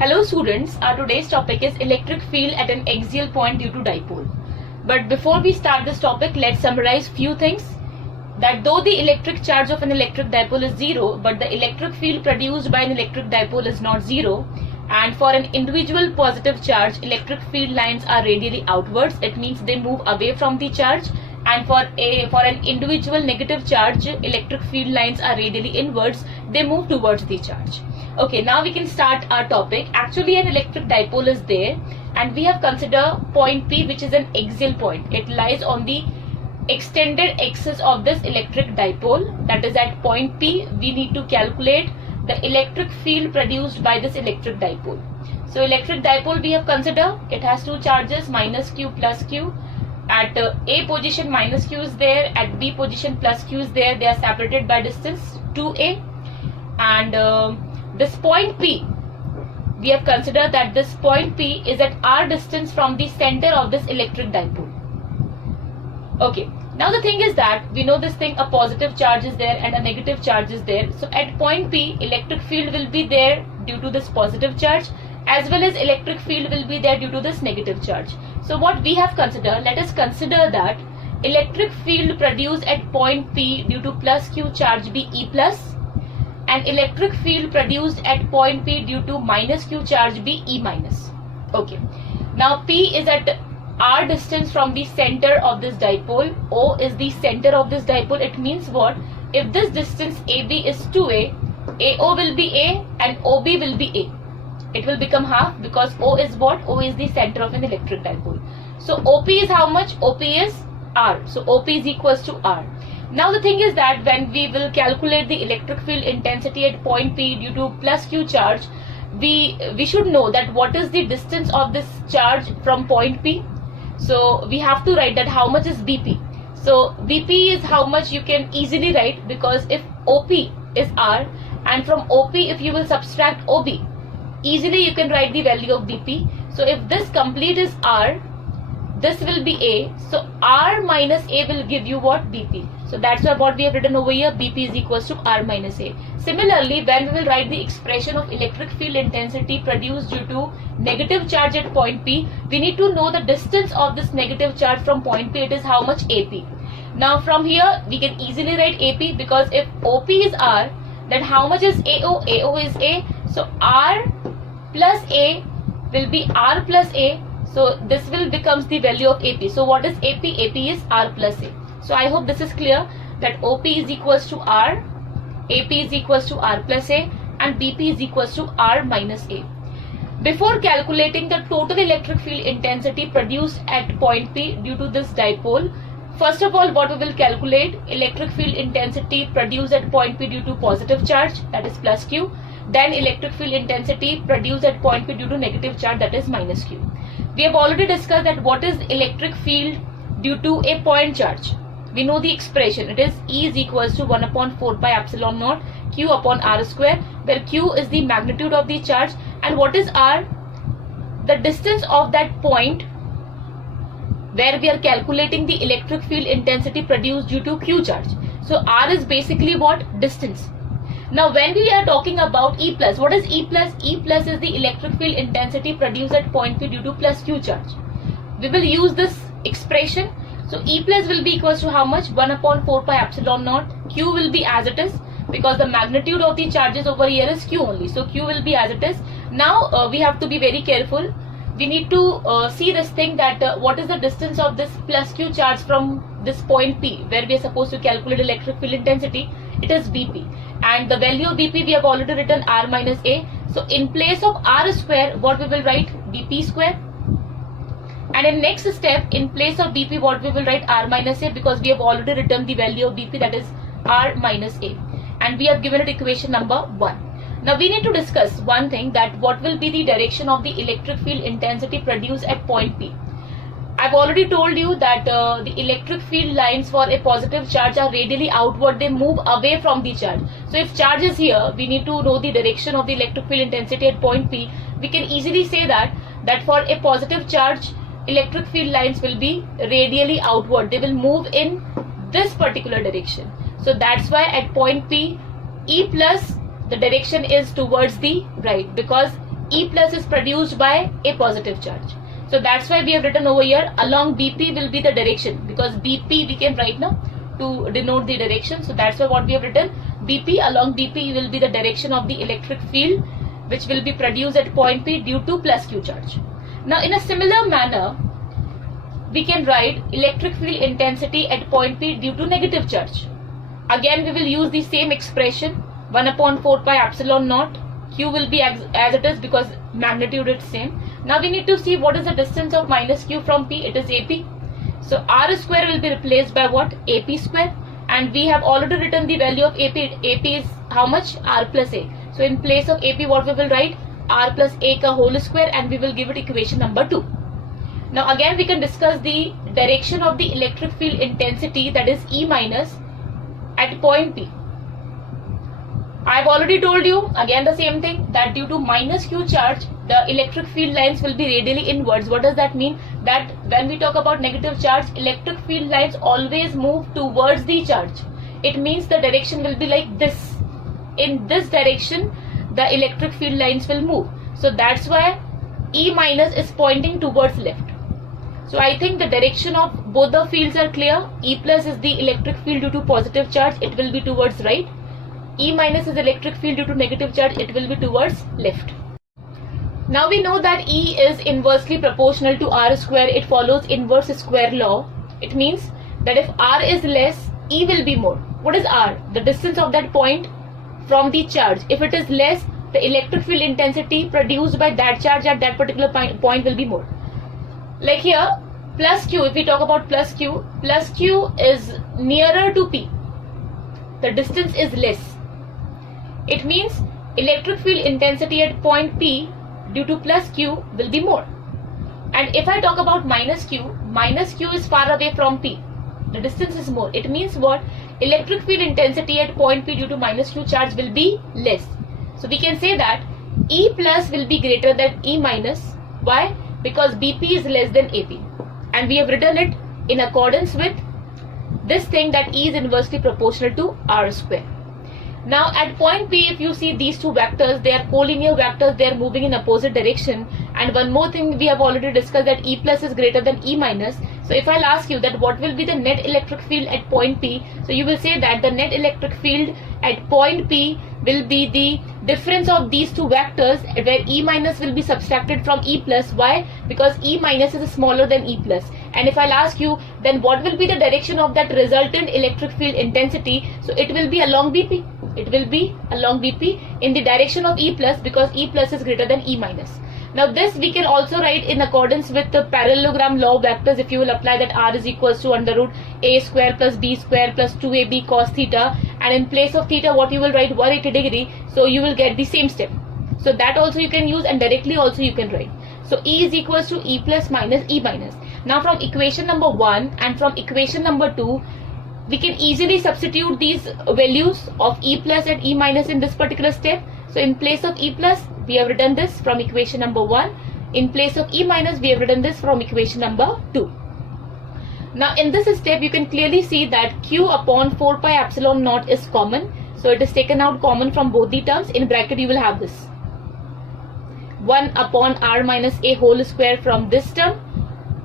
Hello students, our today's topic is electric field at an axial point due to dipole. But before we start this topic, let's summarize few things. That though the electric charge of an electric dipole is zero, but the electric field produced by an electric dipole is not zero. And for an individual positive charge, electric field lines are radially outwards. It means they move away from the charge. And for an individual negative charge, electric field lines are radially inwards. They move towards the charge. Okay, now we can start our topic. Actually, an electric dipole is there, and we have considered point P, which is an axial point. It lies on the extended axis of this electric dipole. That is, at point P, we need to calculate the electric field produced by this electric dipole. So, electric dipole we have considered. It has two charges, minus Q plus Q. At A position, minus Q is there. At B position, plus Q is there. They are separated by distance 2A. And this point P, we have considered that this point P is at R distance from the center of this electric dipole. Okay, now the thing is that we know this thing, a positive charge is there and a negative charge is there. So at point P, electric field will be there due to this positive charge, as well as electric field will be there due to this negative charge. So what we have considered, let us consider that electric field produced at point P due to plus Q charge be E plus, and electric field produced at point P due to minus Q charge be E minus. Okay. Now P is at R distance from the center of this dipole. O is the center of this dipole. It means what? If this distance AB is 2A, AO will be A and OB will be A. It will become half because O is what? O is the center of an electric dipole. So OP is how much? OP is R. So OP is equals to R. Now the thing is that when we will calculate the electric field intensity at point P due to plus Q charge, we should know that what is the distance of this charge from point P. So we have to write that how much is BP. So BP is how much you can easily write, because if OP is R and from OP if you will subtract OB, easily you can write the value of BP. So if this complete is R, this will be A. So R minus A will give you what? BP. So that's why what we have written over here, BP is equals to R minus A. Similarly, when we will write the expression of electric field intensity produced due to negative charge at point P, we need to know the distance of this negative charge from point P. It is how much? AP. Now from here, we can easily write AP, because if OP is R, then how much is AO? AO is A. So R plus A will be R plus A. So this will becomes the value of AP. So what is AP? AP is R plus A. So I hope this is clear that OP is equals to R, AP is equals to R plus A, and BP is equals to R minus A. Before calculating the total electric field intensity produced at point P due to this dipole, first of all, what we will calculate? Electric field intensity produced at point P due to positive charge, that is plus Q. Then electric field intensity produced at point P due to negative charge, that is minus Q. We have already discussed that what is electric field due to a point charge. We know the expression. It is E is equals to 1 upon 4 pi epsilon naught Q upon R square, where Q is the magnitude of the charge. And what is R? The distance of that point where we are calculating the electric field intensity produced due to Q charge. So R is basically what? Distance. Now when we are talking about E plus, what is E plus? E plus is the electric field intensity produced at point P due to plus Q charge. We will use this expression. So E plus will be equals to how much? 1 upon 4 pi epsilon naught. Q will be as it is, because the magnitude of the charges over here is Q only. So Q will be as it is. Now we have to be very careful. We need to see this thing that what is the distance of this plus Q charge from this point P where we are supposed to calculate electric field intensity. It is BP. And the value of BP we have already written R minus A. So in place of R square, what we will write? BP square. And in next step, in place of BP, what we will write? R minus A, because we have already written the value of BP, that is R minus A. And we have given it equation number 1. Now we need to discuss one thing, that what will be the direction of the electric field intensity produced at point P. I've already told you that the electric field lines for a positive charge are radially outward. They move away from the charge. So if charge is here, we need to know the direction of the electric field intensity at point P. We can easily say that for a positive charge, electric field lines will be radially outward. They will move in this particular direction. So that's why at point P, E plus, the direction is towards the right, because E plus is produced by a positive charge. So that's why we have written over here along BP will be the direction, because BP we can write now to denote the direction. So that's why what we have written, BP, along BP will be the direction of the electric field which will be produced at point P due to plus Q charge. Now in a similar manner, we can write electric field intensity at point P due to negative charge. Again we will use the same expression, 1 upon 4 pi epsilon naught. Q will be as it is because magnitude is same. Now we need to see what is the distance of minus Q from P. It is AP. So R square will be replaced by what? AP square. And we have already written the value of AP. AP is how much? R plus A. So in place of AP what we will write? R plus A ka whole square, and we will give it equation number 2. Now again we can discuss the direction of the electric field intensity, that is E minus, at point P. I have already told you again the same thing, that due to minus Q charge the electric field lines will be radially inwards. What does that mean? That when we talk about negative charge, electric field lines always move towards the charge. It means the direction will be like this. In this direction the electric field lines will move. So that's why E minus is pointing towards left. So I think the direction of both the fields are clear. E plus is the electric field due to positive charge, it will be towards right. E minus is electric field due to negative charge, it will be towards left. Now we know that E is inversely proportional to R square. It follows inverse square law. It means that if R is less, E will be more. What is R? The distance of that point from the charge. If it is less, the electric field intensity produced by that charge at that particular point will be more. Like here, plus Q, if we talk about plus Q is nearer to P. The distance is less. It means electric field intensity at point P due to plus Q will be more. And if I talk about minus Q is far away from P. The distance is more. It means what? Electric field intensity at point P due to minus Q charge will be less. So we can say that E plus will be greater than E minus. Why? Because BP is less than AP. And we have written it in accordance with this thing, that E is inversely proportional to R square. Now at point P, if you see these two vectors, they are collinear vectors, they are moving in opposite direction. And one more thing we have already discussed, that E plus is greater than E minus. So if I'll ask you that what will be the net electric field at point P, so you will say that the net electric field at point P will be the difference of these two vectors, where E minus will be subtracted from E plus. Why? Because E minus is smaller than E plus. And if I'll ask you, then what will be the direction of that resultant electric field intensity? So it will be along BP. It will be along BP in the direction of E plus, because E plus is greater than E minus. Now this we can also write in accordance with the parallelogram law of vectors. If you will apply that R is equals to under root A square plus B square plus 2AB cos theta, and in place of theta what you will write 180 degree, so you will get the same step. So that also you can use, and directly also you can write. So E is equals to E plus minus E minus. Now from equation number 1 and from equation number 2, we can easily substitute these values of E plus and E minus in this particular step. So in place of E plus, we have written this from equation number 1. In place of E minus, we have written this from equation number 2. Now in this step, you can clearly see that Q upon 4 pi epsilon naught is common. So it is taken out common from both the terms. In bracket, you will have this 1 upon R minus A whole square from this term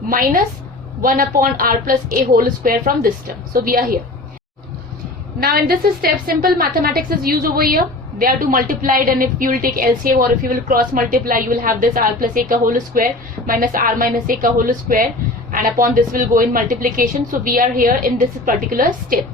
minus 1 upon R plus A whole square from this term. So we are here. Now in this step, simple mathematics is used over here. They are to multiplied, and if you will take LCM or if you will cross multiply, you will have this R plus A ka whole square minus R minus A ka whole square, and upon this will go in multiplication. So we are here in this particular step.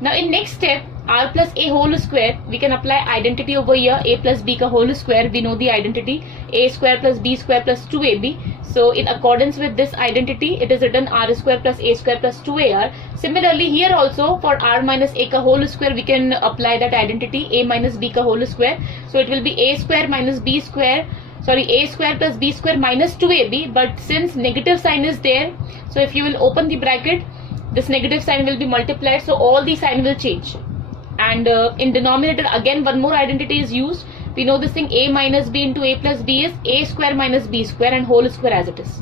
Now in next step, R plus A whole square, we can apply identity over here, A plus B ka whole square. We know the identity, A square plus B square plus 2AB. So in accordance with this identity, it is written R square plus A square plus 2AR. Similarly here also for R minus A ka whole square, we can apply that identity, A minus B ka whole square. So it will be A square minus B square, A square plus B square minus 2AB. But since negative sign is there, so if you will open the bracket, this negative sign will be multiplied, so all the sign will change. And in denominator again one more identity is used. We know this thing, A minus B into A plus B is A square minus B square and whole square as it is.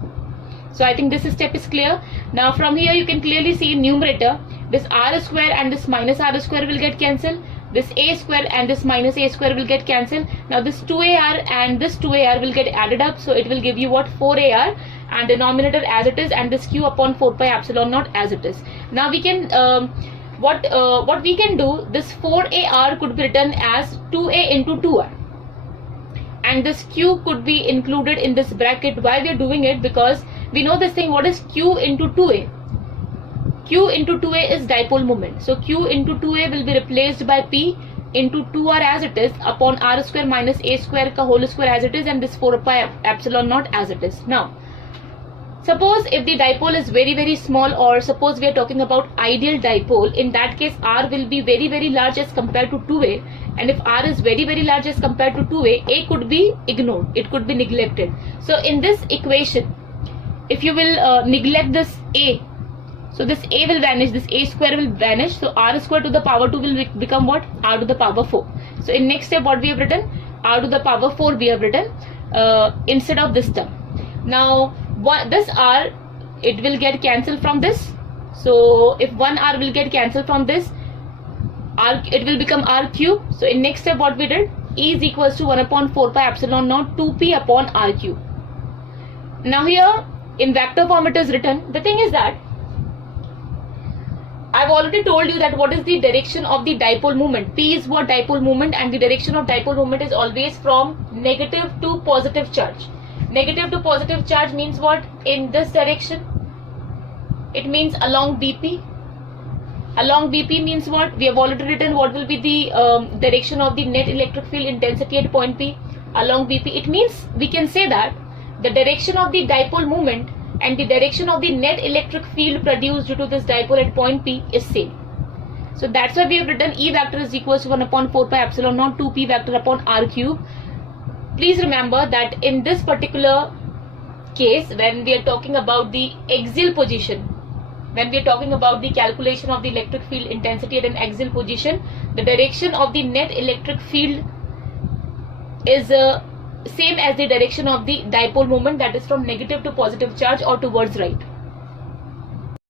So I think this step is clear. Now from here you can clearly see in numerator, this R square and this minus R square will get cancelled. this a square and this minus a square will get cancelled. Now this 2ar and this 2ar will get added up, so it will give you what, 4ar, and denominator as it is, and this q upon 4 pi epsilon naught as it is. Now we can what we can do, this 4ar could be written as 2a into 2r, and this q could be included in this bracket. Why we are doing it? Because we know this thing, what is q into 2a? Q into 2a is dipole moment. So q into 2a will be replaced by p into 2r as it is upon r square minus a square ka whole square as it is, and this 4 pi epsilon naught as it is. Now suppose if the dipole is very small, or suppose we are talking about ideal dipole, in that case r will be very large as compared to 2a, and if r is very large as compared to 2a, a could be ignored, it could be neglected. So in this equation, if you will neglect this a, so this a will vanish, this a square will vanish, so r square to the power 2 will become what, r to the power 4. So in next step what we have written, r to the power 4 we have written instead of this term. Now this r, it will get cancelled from this, so if one r will get cancelled from this, r, it will become r cube. So in next step what we did, E is equals to 1 upon 4 pi epsilon naught 2p upon r cube. Now here in vector form it is written. The thing is that I've already told you that what is the direction of the dipole moment. P is what, dipole moment, and the direction of dipole moment is always from negative to positive charge. Negative to positive charge means what? In this direction, it means along BP. Along BP means what? We have already written what will be the direction of the net electric field intensity at point P. Along BP, it means we can say that the direction of the dipole moment and the direction of the net electric field produced due to this dipole at point P is same. So that's why we have written E vector is equals to 1 upon 4 pi epsilon naught 2p vector upon r cube. Please remember that in this particular case, when we are talking about the axial position, when we are talking about the calculation of the electric field intensity at an axial position, the direction of the net electric field is same as the direction of the dipole moment, that is from negative to positive charge or towards right.